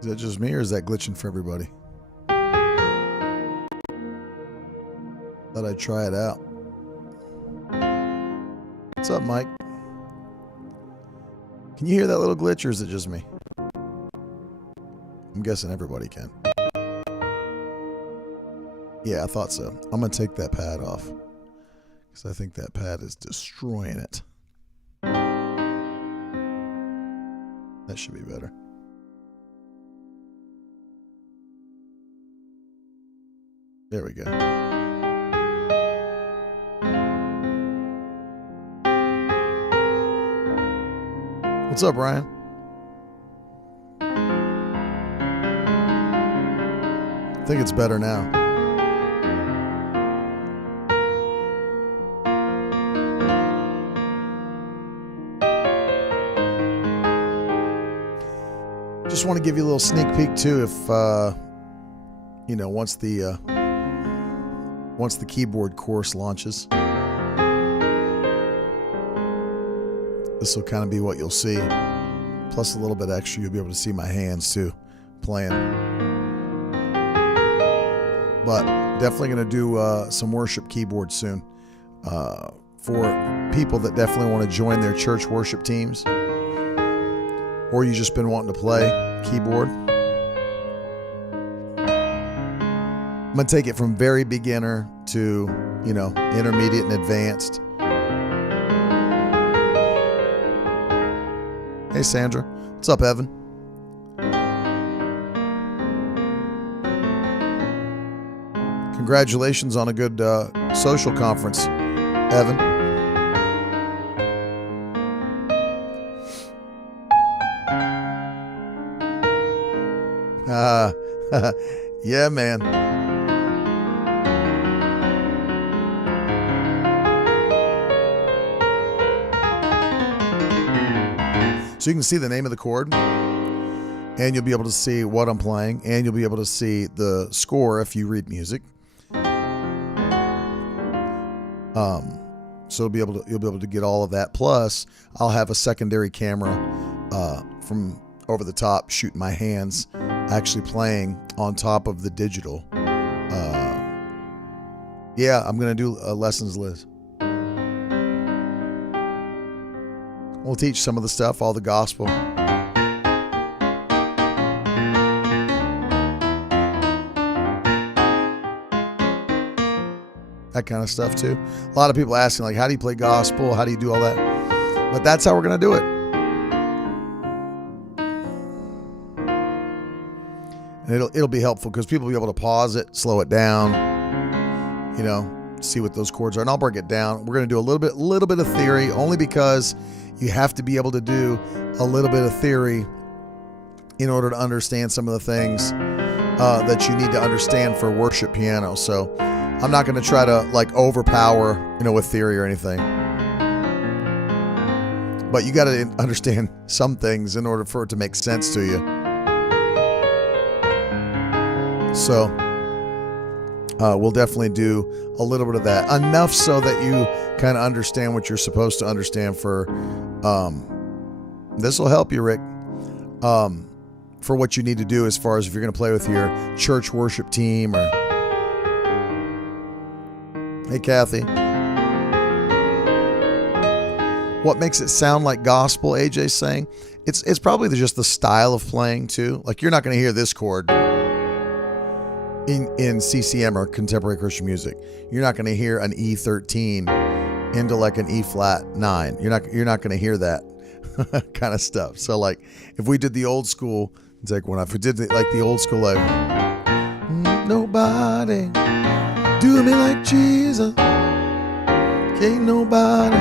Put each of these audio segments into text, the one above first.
Is that just me or is that glitching for everybody? Thought I'd try it out. What's up, Mike? Can you hear that little glitch or is it just me? I'm guessing everybody can. Yeah, I thought so. I'm going to take that pad off because I think that pad is destroying it. That should be better. There we go. What's up, Ryan? I think it's better now. Just want to give you a little sneak peek too, if once the keyboard course launches, this will kind of be what you'll see. Plus a little bit extra, you'll be able to see my hands too, playing. But definitely going to do some worship keyboards soon for people that definitely want to join their church worship teams, or you just been wanting to play keyboard. I'm going to take it from very beginner to, intermediate and advanced. Hey, Sandra. What's up, Evan? Congratulations on a good social conference, Evan. Yeah, man. So you can see the name of the chord, and you'll be able to see what I'm playing, and you'll be able to see the score if you read music. So you'll be able to get all of that. Plus, I'll have a secondary camera from over the top shooting my hands, actually playing on top of the digital. Yeah, I'm gonna do lessons, Liz. We'll teach some of the stuff, all the gospel. That kind of stuff too. A lot of people asking, like, how do you play gospel? How do you do all that? But that's how we're going to do it. And it'll be helpful because people will be able to pause it, slow it down, see what those chords are. And I'll break it down. We're going to do a little bit of theory, only because you have to be able to do a little bit of theory in order to understand some of the things that you need to understand for worship piano. So I'm not going to try to overpower, with theory or anything. But you got to understand some things in order for it to make sense to you. So we'll definitely do a little bit of that. Enough so that you kind of understand what you're supposed to understand for, this will help you, Rick, for what you need to do as far as if you're going to play with your church worship team or... Hey, Kathy. What makes it sound like gospel, AJ's saying? It's probably just the style of playing too. Like, you're not going to hear this chord in CCM or contemporary Christian music. You're not going to hear an E13 into like an E flat 9. You're not going to hear that kind of stuff. So like if we did the old school, it's like if we did the old school, like nobody do me like Jesus, can't nobody.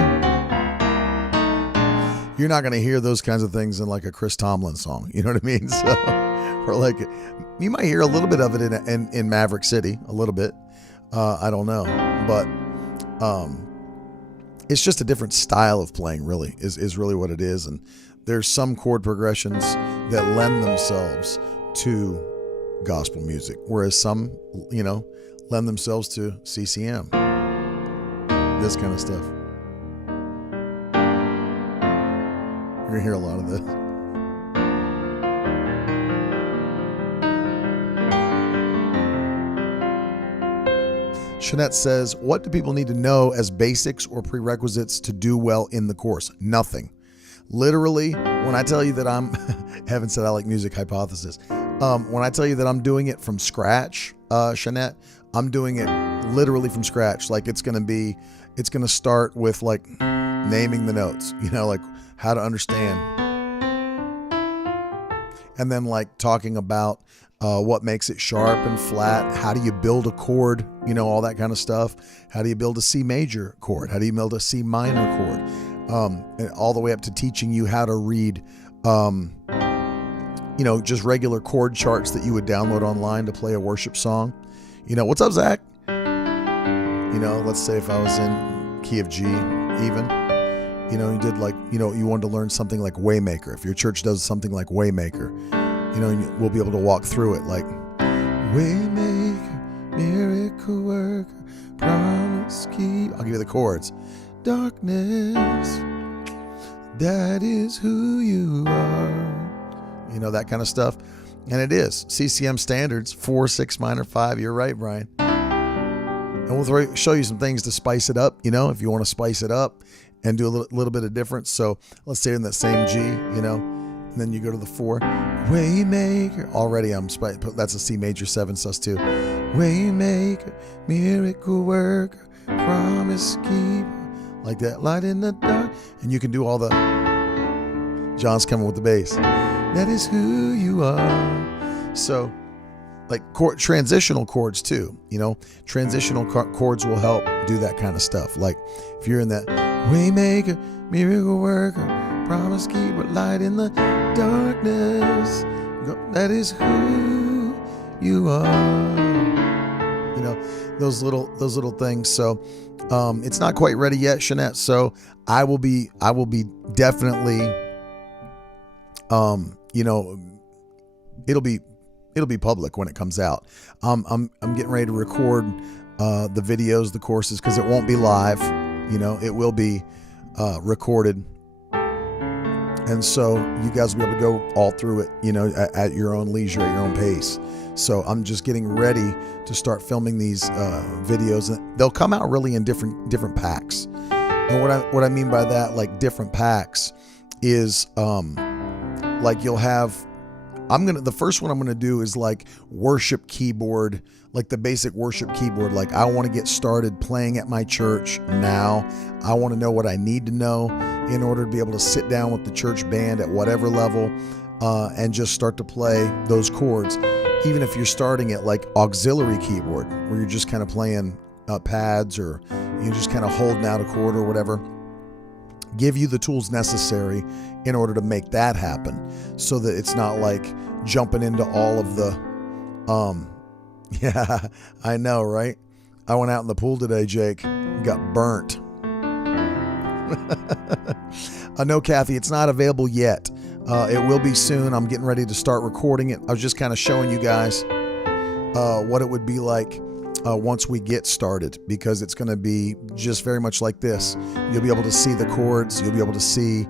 You're not going to hear those kinds of things in like a Chris Tomlin song. You know what I mean? So, or like, you might hear a little bit of it in Maverick City, a little bit. I don't know, but it's just a different style of playing. Really, is really what it is. And there's some chord progressions that lend themselves to gospel music, whereas some, lend themselves to CCM. This kind of stuff. You're going to hear a lot of this. Shanette says, what do people need to know as basics or prerequisites to do well in the course? Nothing. Literally, when I tell you that I'm, Heaven said I like music hypothesis. When I tell you that I'm doing it from scratch, Shanette, I'm doing it literally from scratch. Like it's going to start with like naming the notes, like how to understand. And then like talking about what makes it sharp and flat. How do you build a chord? All that kind of stuff. How do you build a C major chord? How do you build a C minor chord? And all the way up to teaching you how to read, just regular chord charts that you would download online to play a worship song. What's up, Zach? Let's say if I was in key of G even, you did like, you wanted to learn something like Waymaker. If your church does something like Waymaker, we'll be able to walk through it like Waymaker, miracle worker, promise keep. I'll give you the chords. Darkness, that is who you are. That kind of stuff. And it is CCM standards, 4, 6 minor, 5. You're right, Brian. And we'll show you some things to spice it up, if you want to spice it up and do a little bit of difference. So let's say in that same G, and then you go to the 4. Waymaker. Already that's a C major 7 sus2. Waymaker, miracle worker, promise keeper. Like that, light in the dark. And you can do all the... John's coming with the bass. That is who you are. So, like transitional chords too. Transitional chords will help do that kind of stuff. Like if you're in that Waymaker, miracle worker, promise keeper, light in the darkness. That is who you are. Those little things. So it's not quite ready yet, Shanette. So I will be definitely it'll be public when it comes out. I'm getting ready to record the videos, the courses, because it won't be live. It will be recorded, and so you guys will be able to go all through it, at your own leisure, at your own pace. So I'm just getting ready to start filming these videos, and they'll come out really in different packs. And what I mean by that, like different packs, is like you'll have. The first one I'm gonna do is like worship keyboard, like the basic worship keyboard. Like I want to get started playing at my church now. I want to know what I need to know in order to be able to sit down with the church band at whatever level and just start to play those chords. Even if you're starting at like auxiliary keyboard, where you're just kind of playing pads, or you're just kind of holding out a chord or whatever. Give you the tools necessary in order to make that happen, so that it's not like jumping into all of the yeah, I know, right? I went out in the pool today, Jake, got burnt. No, Kathy, it's not available yet. It will be soon. I'm getting ready to start recording it. I was just kind of showing you guys what it would be like once we get started, because it's going to be just very much like this. You'll be able to see the chords. You'll be able to see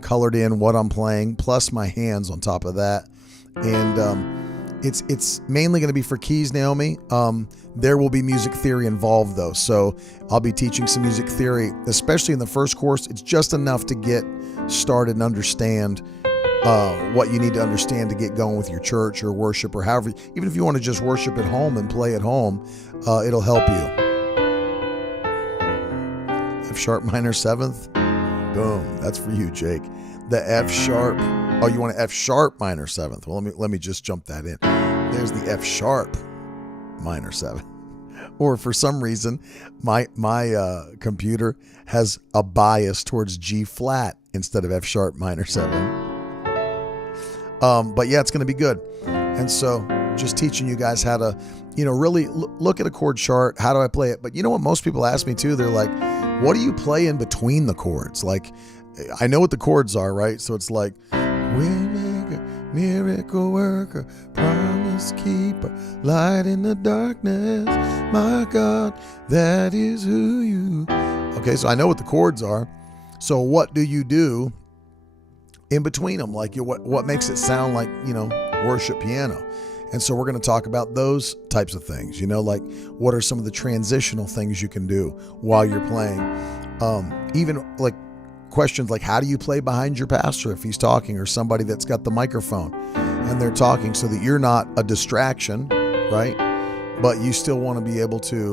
colored in what I'm playing, plus my hands on top of that. And it's mainly going to be for keys, Naomi. There will be music theory involved, though. So I'll be teaching some music theory, especially in the first course. It's just enough to get started and understand what you need to understand to get going with your church or worship, or however, even if you want to just worship at home and play at home, it'll help you. F sharp minor 7th. Boom. That's for you, Jake. The F sharp. Oh, you want an F sharp minor 7th? Well, let me just jump that in. There's the F sharp minor 7th. Or for some reason, my computer has a bias towards G flat instead of F sharp minor 7. But yeah, it's going to be good. And so just teaching you guys how to, really look at a chord chart. How do I play it? But you know what most people ask me too? They're like, what do you play in between the chords? Like, I know what the chords are, right? So it's like, Waymaker, miracle worker, promise keeper, light in the darkness, my God, that is who you. Okay, so I know what the chords are. So what do you do in between them? Like, what makes it sound like, worship piano? And so we're going to talk about those types of things, like what are some of the transitional things you can do while you're playing. Even like questions like, how do you play behind your pastor if he's talking, or somebody that's got the microphone and they're talking, so that you're not a distraction, right? But you still want to be able to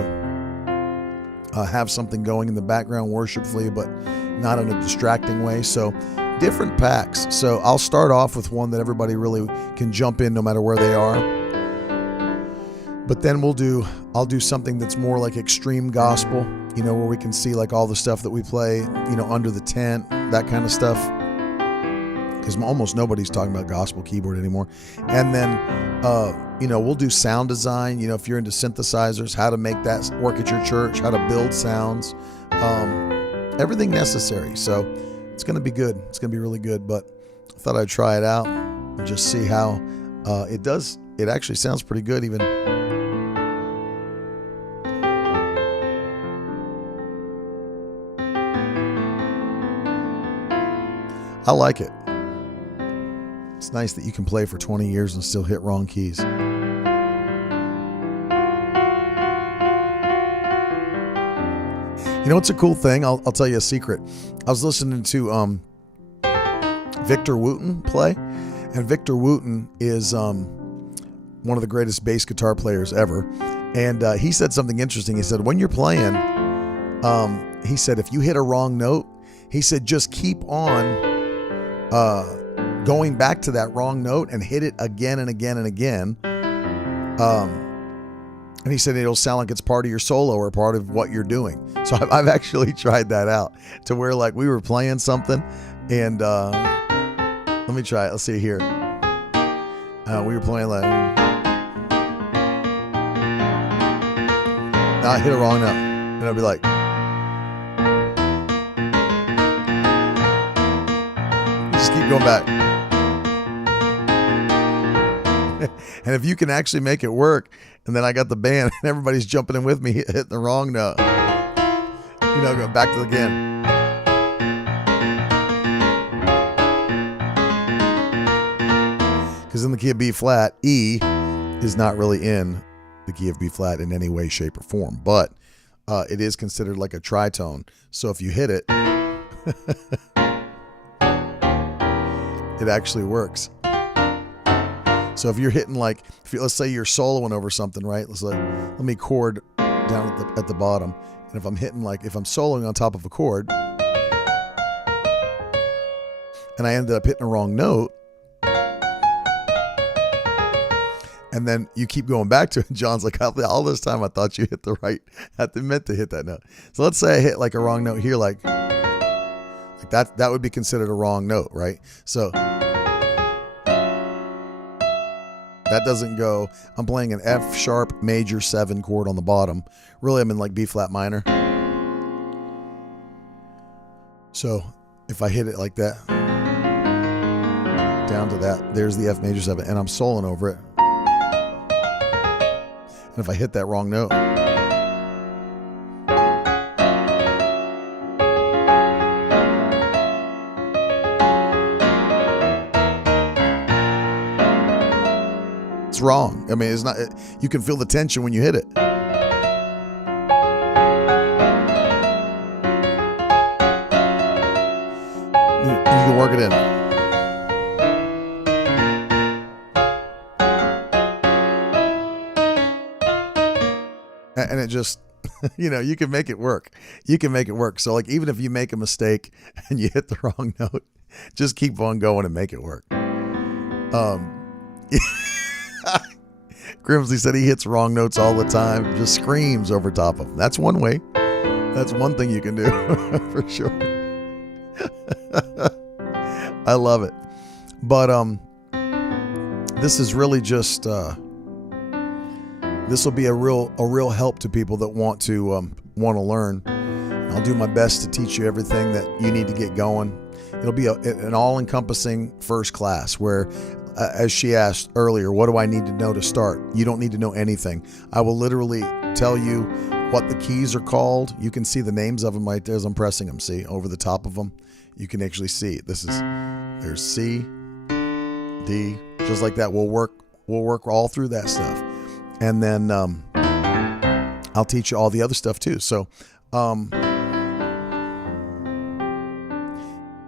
have something going in the background worshipfully, but not in a distracting way. So different packs. So I'll start off with one that everybody really can jump in no matter where they are. But then I'll do something that's more like extreme gospel, where we can see like all the stuff that we play, under the tent, that kind of stuff. Because almost nobody's talking about gospel keyboard anymore. And then, we'll do sound design, if you're into synthesizers, how to make that work at your church, how to build sounds, everything necessary. So it's going to be good. It's going to be really good. But I thought I'd try it out and just see how it does. It actually sounds pretty good even. I like it. It's nice that you can play for 20 years and still hit wrong keys. It's a cool thing. I'll tell you a secret. I was listening to Victor Wooten play, and Victor Wooten is one of the greatest bass guitar players ever. And he said something interesting. He said, when you're playing, he said, if you hit a wrong note, he said, just keep on going back to that wrong note and hit it again and again and again. And he said it'll sound like it's part of your solo or part of what you're doing. So I've actually tried that out to where like we were playing something and let me try it. Let's see here. We were playing like, now I hit a wrong note and I'll be like, just keep going back. And if you can actually make it work, and then I got the band and everybody's jumping in with me, hitting the wrong note, go back to the again. Because in the key of B flat, E is not really in the key of B flat in any way, shape, or form, but it is considered like a tritone. So if you hit it, it actually works. So if you're hitting let's say you're soloing over something, right? Let me chord down at the bottom. And if I'm hitting if I'm soloing on top of a chord and I ended up hitting a wrong note, and then you keep going back to it, and John's like, all this time I thought you hit meant to hit that note. So let's say I hit a wrong note here, like that would be considered a wrong note, right? So that doesn't go, I'm playing an F sharp major 7 chord on the bottom. Really, I'm in B flat minor. So if I hit it like that, down to that, there's the F major 7, and I'm soloing over it. And if I hit that wrong note, it's wrong. I mean, it's not. You can feel the tension when you hit it. You can work it in. And it just, you can make it work. You can make it work. So even if you make a mistake and you hit the wrong note, just keep on going and make it work. Grimsley said he hits wrong notes all the time, just screams over top of them. That's one way. That's one thing you can do for sure. I love it. But this is really just this will be a real help to people that want to learn. I'll do my best to teach you everything that you need to get going. It'll be an all-encompassing first class where, as she asked earlier, what do I need to know to start? You don't need to know anything. I will literally tell you what the keys are called. You can see the names of them right there as I'm pressing them. See, over the top of them, you can actually see. There's C, D, just like that. We'll work We'll work all through that stuff. And then I'll teach you all the other stuff too. So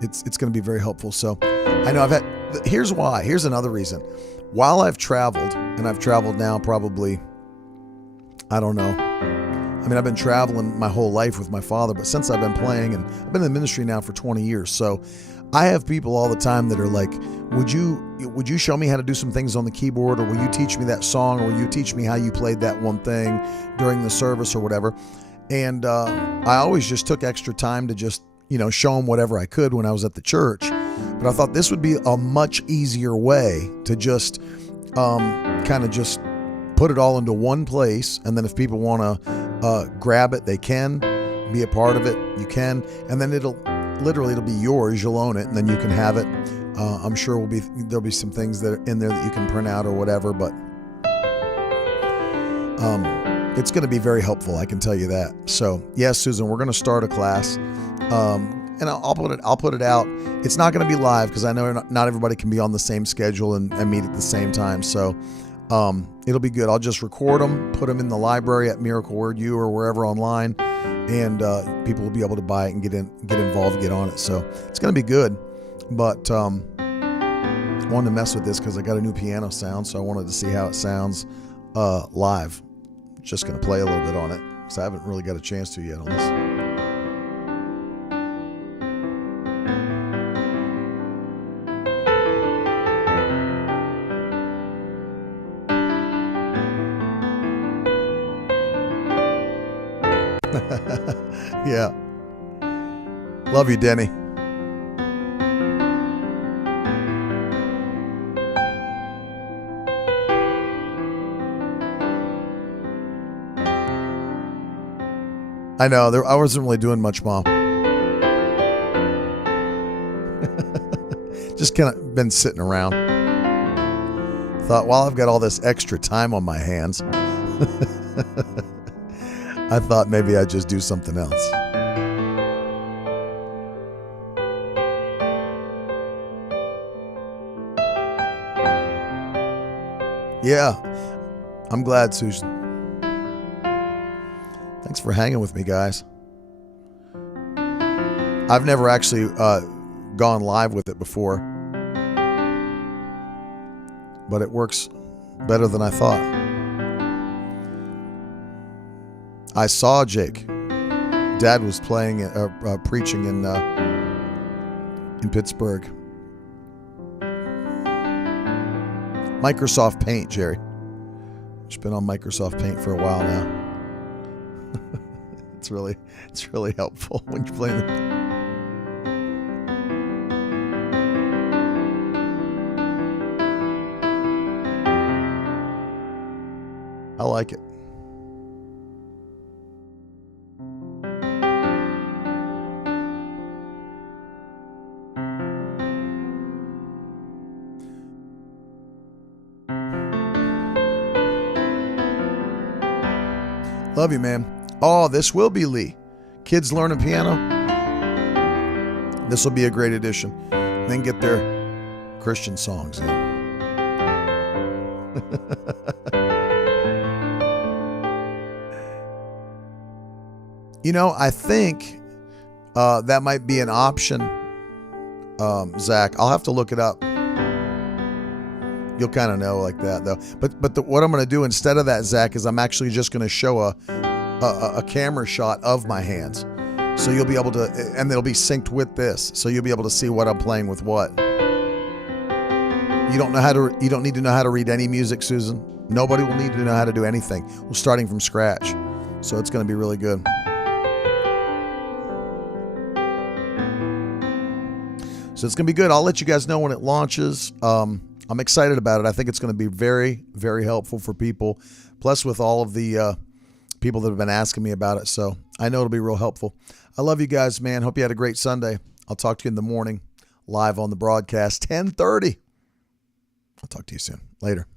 it's going to be very helpful. So I know here's why. Here's another reason. While I've traveled, and I've traveled now probably, I don't know. I mean, I've been traveling my whole life with my father, but since I've been playing, and I've been in the ministry now for 20 years. So I have people all the time that are like, would you show me how to do some things on the keyboard, or will you teach me that song, or will you teach me how you played that one thing during the service or whatever? And I always just took extra time to just, show them whatever I could when I was at the church. But I thought this would be a much easier way to just kind of just put it all into one place. And then if people want to grab it, they can be a part of it. You can. And then it'll be yours. You'll own it, and then you can have it. I'm sure there'll be some things that are in there that you can print out or whatever, but it's going to be very helpful. I can tell you that. So yes, Susan, we're going to start a class. And I'll put it out. It's not going to be live because I know not everybody can be on the same schedule and meet at the same time. So it'll be good. I'll just record them, put them in the library at Miracle Word U or wherever online, and people will be able to buy it and get involved, get on it. So it's going to be good. But I wanted to mess with this because I got a new piano sound, so I wanted to see how it sounds live. Just going to play a little bit on it because I haven't really got a chance to yet on this. Yeah. Love you, Denny. I know, I wasn't really doing much, Mom. Just kind of been sitting around. Thought, while I've got all this extra time on my hands, I thought maybe I'd just do something else. Yeah, I'm glad, Susan. Thanks for hanging with me, guys. I've never actually gone live with it before, but it works better than I thought. I saw Jake. Dad was preaching in Pittsburgh. Microsoft Paint, Jerry. It's been on Microsoft Paint for a while now. It's really helpful when you're playing it. I like it. Love you, man. Oh, this will be Lee. Kids learning piano. This will be a great addition. Then get their Christian songs in. I think that might be an option, Zach. I'll have to look it up. You'll kind of know like that, though. But what I'm going to do instead of that, Zach, is I'm actually just going to show a camera shot of my hands. So you'll be able to, and it'll be synced with this. So you'll be able to see what I'm playing with what. You don't need to know how to read any music, Susan. Nobody will need to know how to do anything. We're starting from scratch. So it's going to be really good. So it's going to be good. I'll let you guys know when it launches. I'm excited about it. I think it's going to be very, very helpful for people. Plus with all of the people that have been asking me about it. So I know it'll be real helpful. I love you guys, man. Hope you had a great Sunday. I'll talk to you in the morning, live on the broadcast, 10:30. I'll talk to you soon. Later.